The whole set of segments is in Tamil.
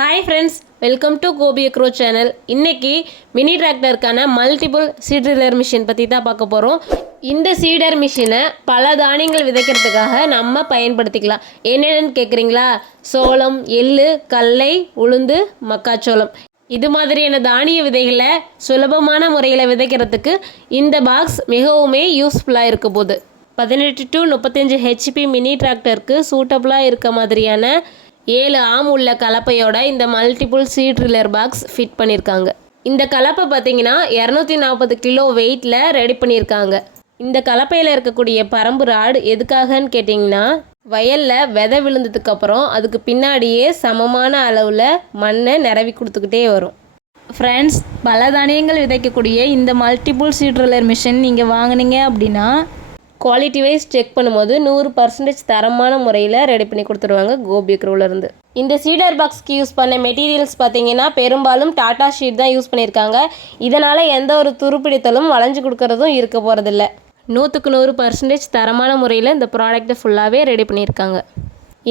Hi friends welcome to Gopi agro channel இன்றைக்கி மினி டிராக்டருக்கான மல்டிபிள் சீட்ரிலர் மிஷின் பற்றி தான் பார்க்க போகிறோம் இந்த சீடர் மிஷினை பல தானியங்கள் விதைக்கிறதுக்காக நம்ம பயன்படுத்திக்கலாம். என்னென்னு கேட்குறீங்களா சோளம் எள்ளு கடலை உளுந்து மக்காச்சோளம். இது மாதிரியான தானிய விதைகளை சுலபமான முறையில் விதைக்கிறதுக்கு இந்த பாக்ஸ் மிகவுமே யூஸ்ஃபுல்லாக இருக்க போகுது. பதினெட்டு டு முப்பத்தஞ்சு ஹெச்பி மினி டிராக்டருக்கு சூட்டபுளாக இருக்க மாதிரியான ஏழு ஆம் உள்ள கலப்பையோட இந்த multiple seed driller box fit பண்ணியிருக்காங்க இந்த கலப்பை பார்த்தீங்கன்னா இரநூத்தி நாற்பது கிலோ வெயிட்டில் ரெடி பண்ணியிருக்காங்க இந்த கலப்பையில் இருக்கக்கூடிய பரம்பு ராடு எதுக்காகன்னு கேட்டிங்கன்னா வயலில் விதை விழுந்ததுக்கப்புறம் அதுக்கு பின்னாடியே சமமான அளவில் மண்ணை நிரவி கொடுத்துக்கிட்டே வரும். ஃப்ரெண்ட்ஸ் பல தானியங்கள் விதைக்கக்கூடிய இந்த மல்டிபிள் சீட்ரலர் மிஷின் நீங்கள் வாங்குனீங்க அப்படின்னா குவாலிட்டி வைஸ் செக் பண்ணும்போது நூறு பர்சன்டேஜ் தரமான முறையில் ரெடி பண்ணி கொடுத்துருவாங்க கோபி க்ரூவிலேருந்து இந்த சீடர் பாக்ஸ்க்கு யூஸ் பண்ண மெட்டீரியல்ஸ் பார்த்தீங்கன்னா பெரும்பாலும் டாட்டா ஷீட் தான் யூஸ் பண்ணியிருக்காங்க. இதனால் எந்த ஒரு துருப்பிடித்தலும் வளைஞ்சு கொடுக்கறதும் இருக்க போகிறதில்ல நூற்றுக்கு நூறு பர்சன்டேஜ் தரமான முறையில் இந்த ப்ராடக்ட்டை ஃபுல்லாகவே ரெடி பண்ணியிருக்காங்க.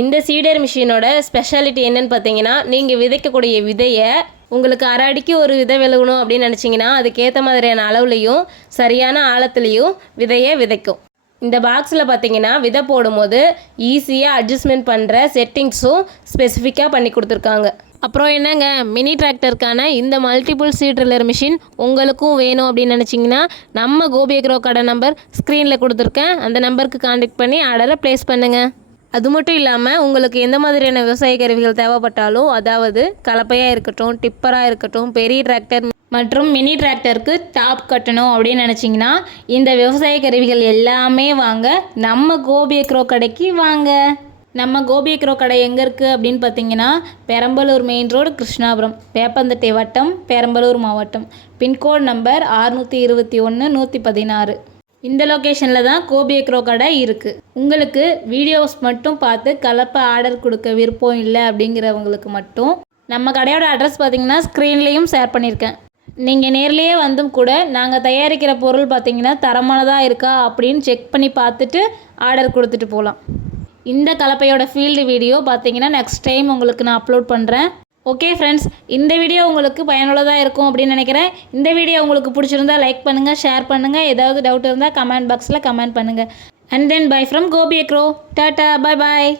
இந்த சீடர் மிஷினோட ஸ்பெஷாலிட்டி என்னன்னு பார்த்தீங்கன்னா நீங்கள் விதைக்கக்கூடிய விதையை உங்களுக்கு அரை அடிக்கு ஒரு விதை விழுகணும் அப்படின்னு நினச்சிங்கன்னா அதுக்கேற்ற மாதிரியான அளவுலேயும் சரியான ஆழத்துலேயும் விதையை விதைக்கும். இந்த பாக்ஸில் பார்த்தீங்கன்னா விதை போடும்போது ஈஸியாக அட்ஜஸ்ட்மெண்ட் பண்ணுற செட்டிங்ஸும் ஸ்பெசிஃபிக்காக பண்ணி கொடுத்துருக்காங்க. அப்புறம் என்னங்க மினி டிராக்டருக்கான இந்த மல்டிபிள் சீட்ரில்லர் மிஷின் உங்களுக்கும் வேணும் அப்படின்னு நினச்சிங்கன்னா நம்ம கோபி அக்ரோ கடை நம்பர் ஸ்க்ரீனில் கொடுத்துருக்கேன். அந்த நம்பருக்கு காண்டாக்ட் பண்ணி ஆர்டரை ப்ளேஸ் பண்ணுங்கள் அது மட்டும் இல்லாமல் உங்களுக்கு எந்த மாதிரியான விவசாய கருவிகள் தேவைப்பட்டாலும் அதாவது கலப்பையாக இருக்கட்டும் டிப்பராக இருக்கட்டும் பெரிய டிராக்டர் மற்றும் மினி டிராக்டருக்கு டாப் கட்டணும் அப்படின்னு நினச்சிங்கன்னா இந்த விவசாய கருவிகள் எல்லாமே வாங்க நம்ம கோபி அக்ரோ கடைக்கு வாங்க. நம்ம கோபி அக்ரோ கடை எங்கே இருக்குது அப்படின்னு பார்த்தீங்கன்னா பெரம்பலூர் மெயின் ரோடு கிருஷ்ணாபுரம் வேப்பந்தட்டை வட்டம் பெரம்பலூர் மாவட்டம். பின்கோடு நம்பர் அறுநூற்றி இருபத்தி ஒன்று நூற்றி பதினாறு. இந்த லொக்கேஷனில் தான் கோபி அக்ரோ கடை இருக்குது உங்களுக்கு வீடியோஸ் மட்டும் பார்த்து கலப்பை ஆர்டர் கொடுக்க விருப்பம் இல்லை அப்படிங்கிறவங்களுக்கு மட்டும் நம்ம கடையோட அட்ரஸ் பார்த்தீங்கன்னா ஸ்க்ரீன்லேயும் ஷேர் பண்ணியிருக்கேன். நீங்கள் நேர்லேயே வந்தும் கூட நாங்கள் தயாரிக்கிற பொருள் பார்த்தீங்கன்னா தரமானதாக இருக்கா அப்படின்னு செக் பண்ணி பார்த்துட்டு ஆர்டர் கொடுத்துட்டு போகலாம். இந்த கலப்பையோட ஃபீல்டு வீடியோ பார்த்தீங்கன்னா நெக்ஸ்ட் டைம் உங்களுக்கு நான் அப்லோட் பண்ணுறேன் ஓகே ஃப்ரெண்ட்ஸ் இந்த வீடியோ உங்களுக்கு பயனுள்ளதாக இருக்கும் அப்படின்னு நினைக்கிறேன். இந்த வீடியோ உங்களுக்கு பிடிச்சிருந்தா லைக் பண்ணுங்கள் ஷேர் பண்ணுங்கள் ஏதாவது டவுட் இருந்தால் கமெண்ட் பாக்ஸில் கமெண்ட் பண்ணுங்கள் and then bye from Gopi agro. Tata bye bye